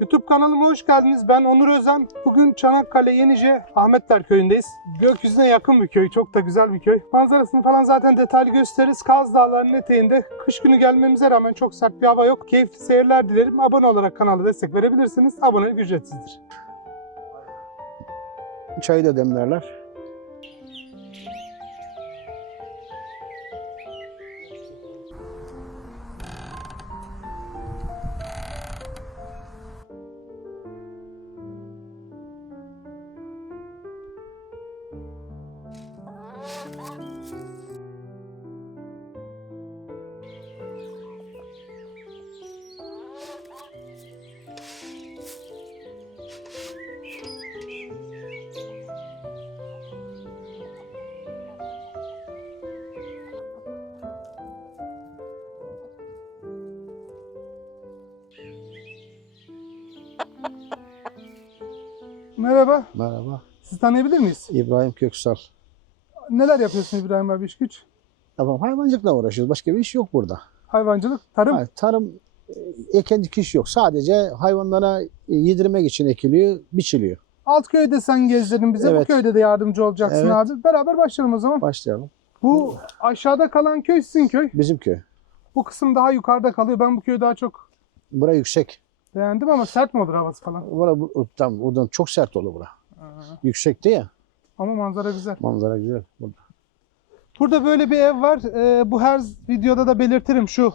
YouTube kanalıma hoş geldiniz. Ben Onur Özen. Bugün Çanakkale Yenice Ahmetler köyündeyiz. Gökyüzüne yakın bir köy. Çok da güzel bir köy. Manzarasını falan zaten detaylı gösteririz. Kaz Dağları'nın eteğinde. Kış günü gelmemize rağmen çok sert bir hava yok. Keyifli seyirler dilerim. Abone olarak kanala destek verebilirsiniz. Abonelik ücretsizdir. Çayı da demlerler. Merhaba. Merhaba. Sizi tanıyabilir miyiz? İbrahim Köksal. Neler yapıyorsun İbrahim abi iş güç? Tamam hayvancılıkla uğraşıyoruz. Başka bir iş yok burada. Hayvancılık, tarım. Hayır, tarım e, eken dikiş yok. Sadece hayvanlara e, yedirmek için ekiliyor, biçiliyor. Alt köyde sen gezdirdin bize. Bu Evet. köyde de yardımcı olacaksın Evet. abi. Beraber başlayalım o zaman. Başlayalım. Bu aşağıda kalan köy sizin köy. Bizim köy. Bu kısım daha yukarıda kalıyor. Ben bu köyü daha çok Bura yüksek. Beğendim ama sert mi olur havası falan? Bura, bu, tam, oradan çok sert olur bura. Yüksekte ya. Ama manzara güzel. Manzara güzel. Burada. Burada böyle bir ev var. Ee, bu her videoda da belirtirim şu.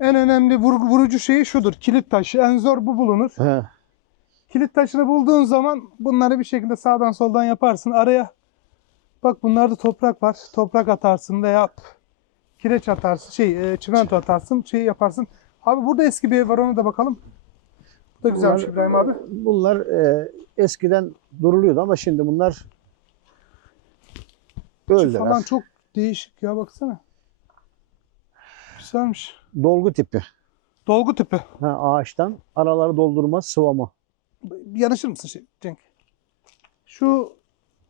En önemli vur- vurucu şeyi şudur. Kilit taşı. En zor bu bulunur. He. Kilit taşını bulduğun zaman bunları bir şekilde sağdan soldan yaparsın. Araya bak bunlarda toprak var. Toprak atarsın veya kireç atarsın. Şey e, çimento atarsın. Şey yaparsın. Abi burada eski bir ev var ona da bakalım. Bu da güzelmiş Bunlar- İbrahim abi. Bunlar e, eskiden duruluyordu ama şimdi bunlar Şu öldüler. falan çok değişik ya baksana. Güzelmiş. Dolgu tipi. Dolgu tipi. Ha, ağaçtan araları doldurma, sıvama. Yanaşır mısın şey, Cenk? Şu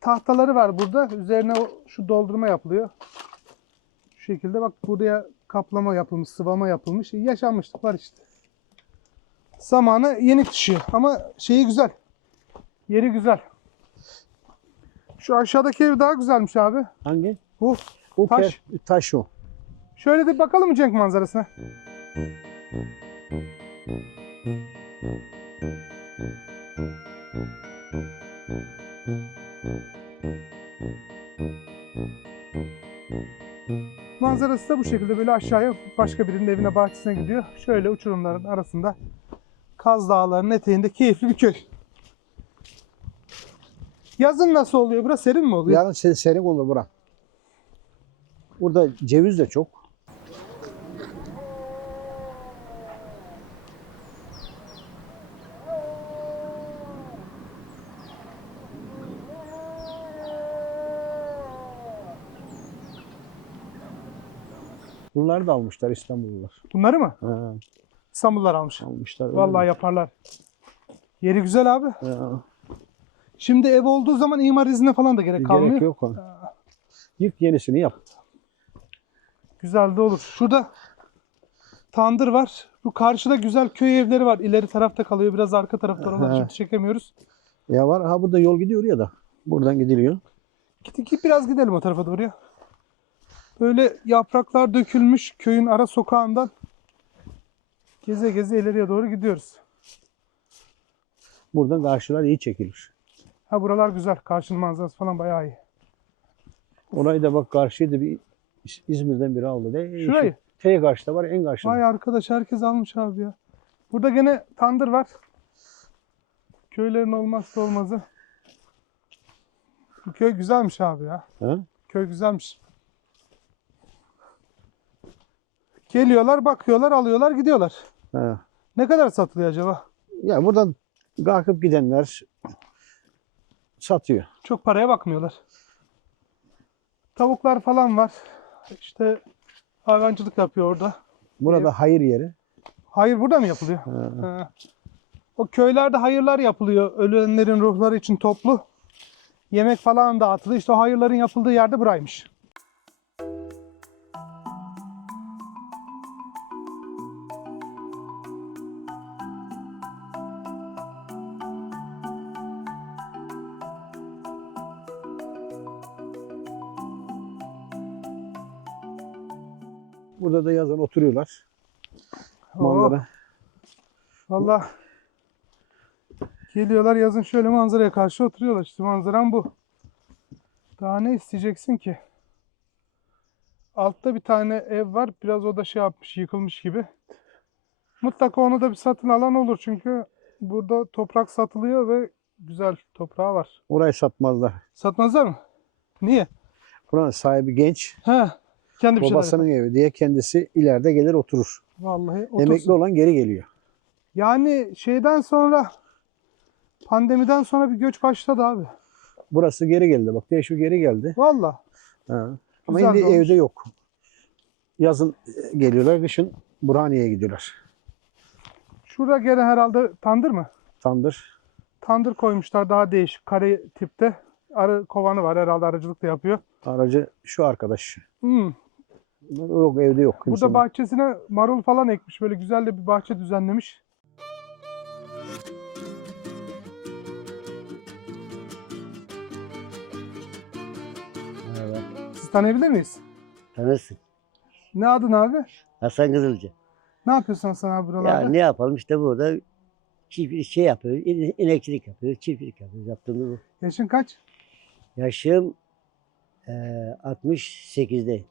tahtaları var burada. Üzerine o, şu doldurma yapılıyor. Şu şekilde bak buraya kaplama yapılmış, sıvama yapılmış. Yaşanmışlık var işte. Zamanı yenik düşüyor ama şeyi güzel. Yeri güzel. Şu aşağıdaki ev daha güzelmiş abi. Hangi? Bu. O Taş. taş. taş o. Şöyle de bakalım mı Cenk manzarasına? Manzarası da bu şekilde böyle aşağıya başka birinin evine bahçesine gidiyor. Şöyle uçurumların arasında Kaz Dağları'nın eteğinde keyifli bir köy. Yazın nasıl oluyor? Burası serin mi oluyor? Yarın se- serin olur bura. Burada ceviz de çok. Bunları da almışlar İstanbullular. Bunları mı? Ha, İstanbullular almış. almışlar. öyle. Vallahi yaparlar. Yeri güzel abi. Ha, Şimdi ev olduğu zaman imar iznine falan da gerek kalmıyor. gerek yok ona. Yık yenisini yap. Güzel de olur. Şurada tandır var. Bu karşıda güzel köy evleri var. İleri tarafta kalıyor. Biraz arka tarafta oraları Aha. şimdi çekemiyoruz. Ya var ha burada yol gidiyor ya da. Buradan gidiliyor. Git, git biraz gidelim o tarafa doğru ya. Böyle yapraklar dökülmüş köyün ara sokağından geze geze ileriye doğru gidiyoruz. Buradan karşılar iyi çekilir. Ha buralar güzel. Karşının manzarası falan bayağı iyi. Orayı da bak karşıya da bir İz- İzmir'den biri aldı. De, Şurayı? T karşıda var en karşıda. Vay arkadaş herkes almış abi ya. Burada gene tandır var. Köylerin olmazsa olmazı. Bu köy güzelmiş abi ya. Ha? Köy güzelmiş. Geliyorlar, bakıyorlar, alıyorlar, gidiyorlar. Ha. Ne kadar satılıyor acaba? Ya buradan kalkıp gidenler satıyor. Çok paraya bakmıyorlar. Tavuklar falan var. İşte hayvancılık yapıyor orada. Burada hayır yeri. Hayır burada mı yapılıyor? Ha. Ha. O köylerde hayırlar yapılıyor. Ölenlerin ruhları için toplu. Yemek falan dağıtılıyor. İşte o hayırların yapıldığı yerde buraymış. Burada da yazın oturuyorlar. Manzara. Valla geliyorlar yazın şöyle manzaraya karşı oturuyorlar. İşte manzaram bu. Daha ne isteyeceksin ki? Altta bir tane ev var. Biraz o da şey yapmış, yıkılmış gibi. Mutlaka onu da bir satın alan olur çünkü burada toprak satılıyor ve güzel toprağı var. Orayı satmazlar. Satmazlar mı? Niye? Buranın sahibi genç. Ha, kendi bir şeyler Babasının evi diye kendisi ileride gelir oturur. Vallahi otursun. Emekli olan geri geliyor. Yani şeyden sonra pandemiden sonra bir göç başladı abi. Burası geri geldi. Bak Teşvik geri geldi. Valla. Ha. Ama Güzel de şimdi olmuş. evde yok. Yazın e, geliyorlar, kışın Burhaniye'ye gidiyorlar. Şurada gene herhalde tandır mı? Tandır. Tandır koymuşlar daha değişik kare tipte. Arı kovanı var herhalde arıcılık da yapıyor. Aracı şu arkadaş. Hmm. Yok evde yok. Burada kimsenin. bahçesine marul falan ekmiş. Böyle güzel de bir bahçe düzenlemiş. Merhaba. Siz tanıyabilir miyiz? Tanırsın. Ne adın abi? Hasan Kızılcı. Ne yapıyorsun sen abi Ya buralarda? ne yapalım işte burada çiftlik şey yapıyoruz, in- inekçilik yapıyoruz, çiftlik yapıyoruz. Yaptığımız bu. Yaşın kaç? Yaşım eee 68'de.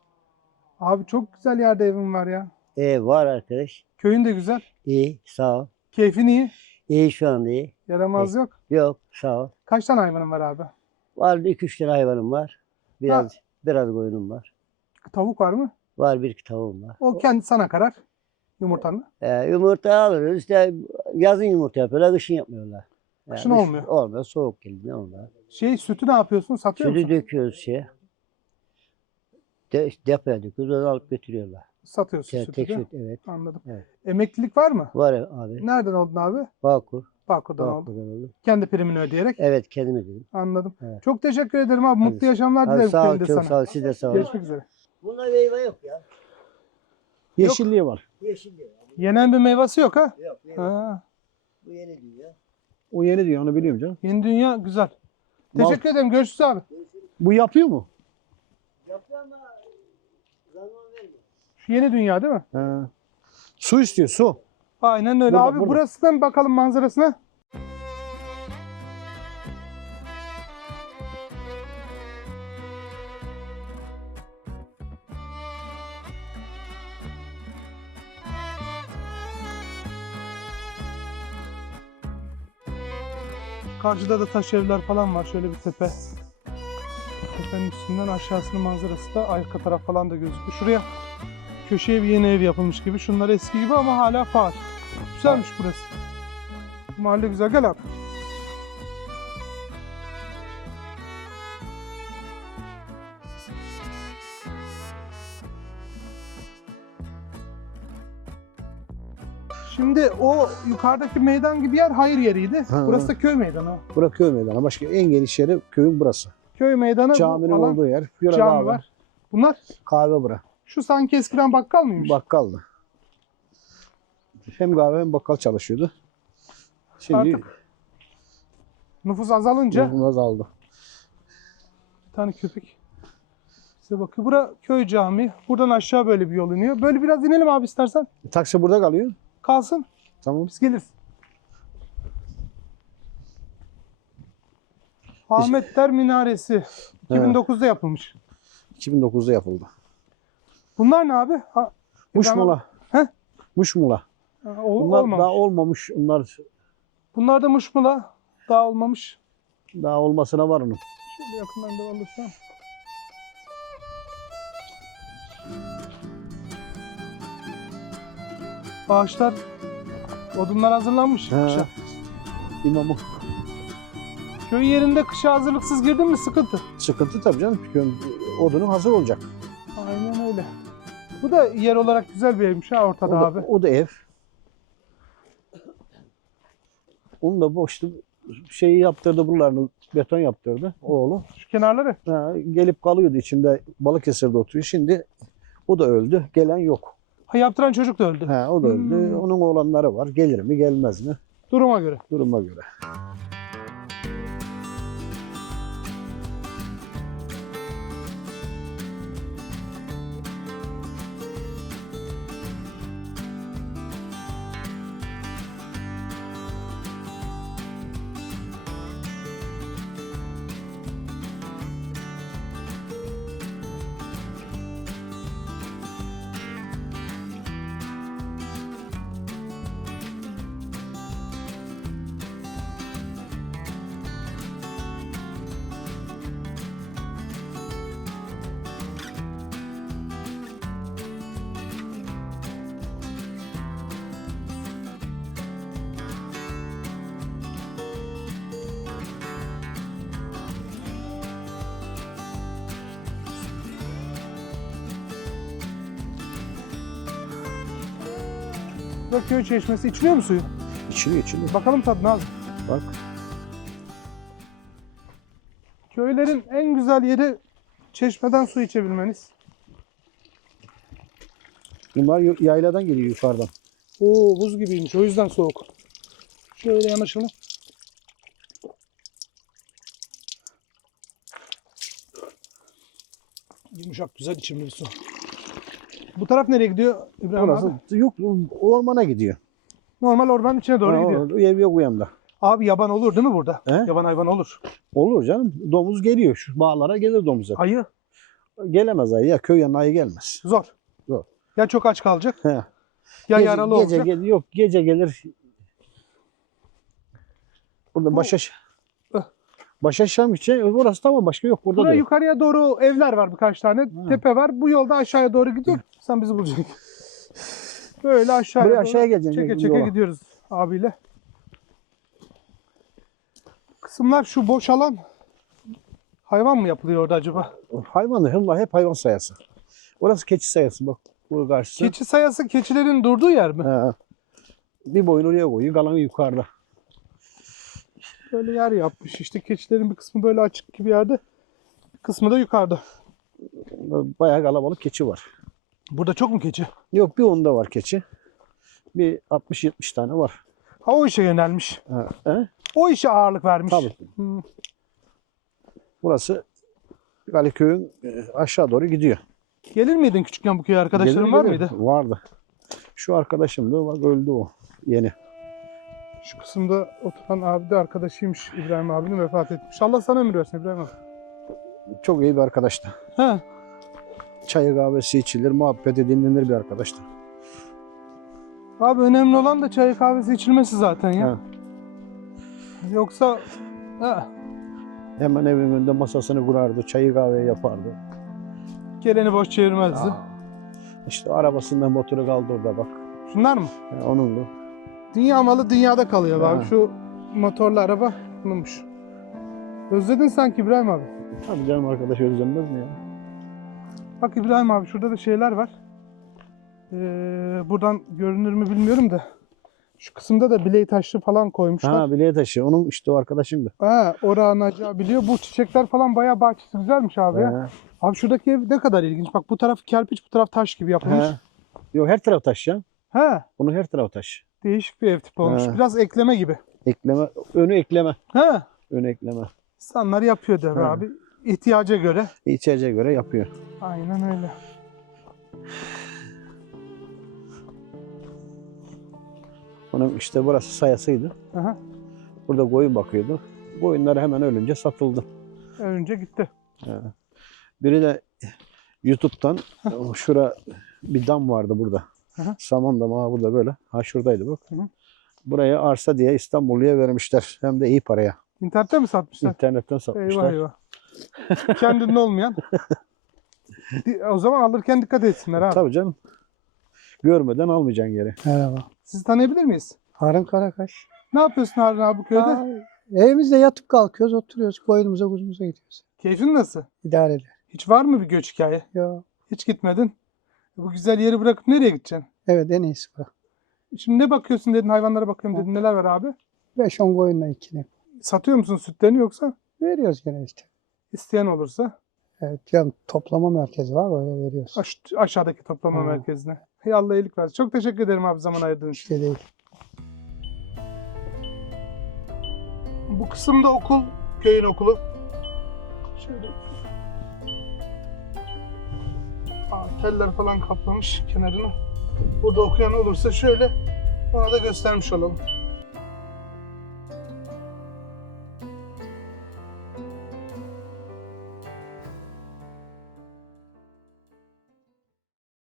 Abi çok güzel yerde evin var ya. E var arkadaş. Köyün de güzel. İyi, sağ ol. Keyfin iyi. İyi şu anda iyi. Yaramaz yok. Yok, sağ ol. Kaç tane hayvanın var abi? Var iki üç tane hayvanım var. Biraz biraz koyunum var. Tavuk var mı? Var bir iki tavuğum var. O kendi sana karar. Yumurtanı. Ee, yumurta alırız. İşte yazın yumurta yapıyorlar, kışın yapmıyorlar. Yani Kışın kış- olmuyor. Olmuyor, soğuk geldi ne olmuyor. Şey sütü ne yapıyorsun? Satıyor Sütü musun? döküyoruz şeye. De, depoya döküyoruz, onu alıp götürüyorlar. Satıyorsun Şey, sütü tek süt, evet. Anladım. Evet. Emeklilik var mı? Var abi. Nereden oldun abi? Bağkur. Bağkur'dan oldun. Bağkur'dan oldum. Kendi primini ödeyerek. Evet kendim ödedim. Anladım. Evet. Çok teşekkür ederim abi. Mutlu yaşamlar Hadi dilerim sağ ol, çok sana. sağ ol. Siz de sağ olun. Görüşmek üzere. Bunda meyve yok ya. Yeşilliği var. Yeşil diyor. Yenen bir meyvesi yok ha? Yok. meyve. ha. Bu yeni diyor. O yeni diyor onu biliyorum canım. Yeni dünya güzel. Mal- Teşekkür ederim. Görüşürüz abi. Bu yapıyor mu? Yapıyor ama. Şu yeni dünya değil mi? Ha. Su istiyor su. Aynen öyle. Burada, abi burada. burasından bakalım manzarasına. Karşıda da taş evler falan var. Şöyle bir tepe. Tepenin üstünden aşağısının manzarası da arka taraf falan da gözüküyor. Şuraya köşeye bir yeni ev yapılmış gibi. Şunlar eski gibi ama hala faal. Güzelmiş burası. Mahalle güzel. Gel abi. Şimdi o yukarıdaki meydan gibi yer hayır yeriydi. Ha. Burası da köy meydanı. Bura köy meydanı. Başka en geniş yeri köyün burası. Köy meydanı bu Caminin alan olduğu yer. Cami var. Bunlar Kahve bura. Şu sanki eskiden bakkal mıymış? Bakkaldı. Hem kahve hem bakkal çalışıyordu. Şimdi Artık Nüfus azalınca nüfus azaldı. bir tane köpek size bakıyor. Bura köy cami. Buradan aşağı böyle bir yol iniyor. Böyle biraz inelim abi istersen. Taksi burada kalıyor. Kalsın. Tamam. Biz geliriz. Ahmetler Minaresi. 2009'da yapılmış. 2009'da yapıldı. Bunlar ne abi? Ha, Muşmula. He? Muşmula. Ha, ol- Bunlar olmamış. daha olmamış. Bunlar Bunlar da muşmula. Daha olmamış. daha olmasına var onun. Şöyle yakından da alırsam. Ağaçlar, odunlar hazırlanmış He. kışa. İmamı. Köy yerinde kışa hazırlıksız girdin mi sıkıntı. Sıkıntı tabii canım. Köyün odunu hazır olacak. Bu da yer olarak güzel bir evmiş ha O ortada da, abi. o da ev. Onu da boştu. Şeyi yaptırdı buralarını beton yaptırdı oğlu. Şu kenarları. Ha, gelip kalıyordu içinde Balıkesir'de oturuyor. Şimdi o da öldü. Gelen yok. Ha yaptıran çocuk da öldü. Ha, o da öldü. Hmm. Onun oğlanları var. Gelir mi gelmez mi? Duruma göre. Duruma göre. Da köy çeşmesi. İçiliyor mu suyu? İçiliyor içiliyor. Bakalım tadına abi. Bak. Köylerin en güzel yeri çeşmeden su içebilmeniz. Bunlar yayladan geliyor yukarıdan. Oo buz gibiymiş. O yüzden soğuk. Şöyle yanaşalım. Yumuşak güzel içimli bir su. Bu taraf nereye gidiyor İbrahim Orası abi? yok ormana gidiyor. Normal ormanın içine doğru Ha, gidiyor. Ev yok o yanda. Abi yaban olur değil mi burada? He? Yaban hayvan olur. Olur canım. Domuz geliyor. Şu bağlara gelir domuz. zaten. Ayı Gelemez ayı ya. Köy yanına ayı gelmez. zor. Zor. Ya çok aç kalacak He. ya gece, yaralı gece, olacak. gel- yok gece gelir. Burada başa. Başa Şam için orası tamam başka yok burada da Buraya yok. yukarıya doğru evler var birkaç tane. Ha. Tepe var. Bu yolda aşağıya doğru gidiyor. Sen bizi bulacaksın. Böyle aşağıya Buraya doğru aşağıya geleceksin. çeke yola. çeke gidiyoruz abiyle. Kısımlar şu boş alan hayvan mı yapılıyor orada acaba? Hayvanı hımla hep hayvan sayası. Orası keçi sayası bak. Burada karşısı. Keçi sayası keçilerin durduğu yer mi? He. Bir boyun oraya koyuyor. Kalanı yukarıda. Böyle yer yapmış. İşte keçilerin bir kısmı böyle açık gibi yerde. Bir kısmı da yukarıda. Bayağı kalabalık keçi var. Burada çok mu keçi? Yok bir onda var keçi. Bir 60-70 tane var. Ha o işe yönelmiş. Ha, he? O işe ağırlık vermiş. Tabii. Hmm. Galiköy'ün e, aşağı doğru gidiyor. Gelir miydin küçükken bu köye arkadaşların Gelir, var gelir. mıydı? Vardı. Şu arkadaşım da bak öldü o. Yeni. Şu kısımda oturan abi de arkadaşıymış İbrahim abinin vefat etmiş. Allah sana ömür versin İbrahim abi. Çok iyi bir arkadaştı. He. Çayı kahvesi içilir, muhabbet dinlenir bir arkadaştı. Abi önemli olan da çay kahvesi içilmesi zaten ya. Ha. Yoksa he, Hemen evin önünde masasını kurardı, çayı kahveyi yapardı. geleni boş çevirmezdi. İşte arabasından motoru kaldırdı bak. Şunlar mı? Yani onun da. Dünya malı dünyada kalıyor Ha. abi. Şu motorlu araba bununmuş. Özledin sanki İbrahim abi. Tabii canım arkadaş özlenmez mi ya? Bak İbrahim abi şurada da şeyler var. Ee, buradan görünür mü bilmiyorum da. Şu kısımda da biley taşlı falan koymuşlar. Ha bileğe taşı. Onun işte o arkadaşımdı. Ha, orağın acağı biliyor. Bu çiçekler falan bayağı bahçesi güzelmiş abi ya. He. Abi şuradaki ev ne kadar ilginç. Bak bu taraf kerpiç, bu taraf taş gibi yapılmış. He. Yok her taraf taş ya. He, Bunun her taraf taş. Değişik bir ev tipi olmuş. He. Biraz ekleme gibi. Ekleme, önü ekleme. He, Önü ekleme. insanlar yapıyor der He. abi. İhtiyaca göre. İhtiyacına göre yapıyor. Aynen öyle. Onun işte burası sayasıydı. Aha, Burada koyun bakıyordu. Koyunlar hemen ölünce satıldı. önce gitti. Biri de YouTube'dan şura bir dam vardı burada. Aha. Saman damı ha burada böyle. Ha şuradaydı bak. Hı. Buraya arsa diye İstanbulluya vermişler. Hem de iyi paraya. İnternette mi satmışlar? İnternetten Eyvah satmışlar. eyvah. Kendinde olmayan. O zaman alırken dikkat etsinler abi. Tabii canım. Görmeden almayacaksın geri. Merhaba. Sizi tanıyabilir miyiz? Harun Karakaş. Ne yapıyorsun Harun abi bu köyde? Aa, evimizde yatıp kalkıyoruz, oturuyoruz. Koyunumuza, kuzumuza gidiyoruz. Keyfin nasıl? İdare eder. Hiç var mı bir göç hikaye? Ya, Hiç gitmedin. Bu güzel yeri bırakıp nereye gideceksin? evet en iyisi bu. Şimdi ne bakıyorsun dedin, hayvanlara bakıyorum dedin. Neler var abi? 5-10 koyunla ikini. Satıyor musun sütlerini yoksa Veriyoruz gene işte. isteyen olursa Evet, yani toplama merkezi var oraya veriyoruz. aş- aşağıdaki toplama Hı. merkezine. Hey Allah iyilik versin. Çok teşekkür ederim abi zaman ayırdığın için. İşte değil. Bu kısımda okul, köyün okulu. Şöyle. Teller falan kaplamış kenarını. Burada okuyan olursa şöyle ona da göstermiş olalım.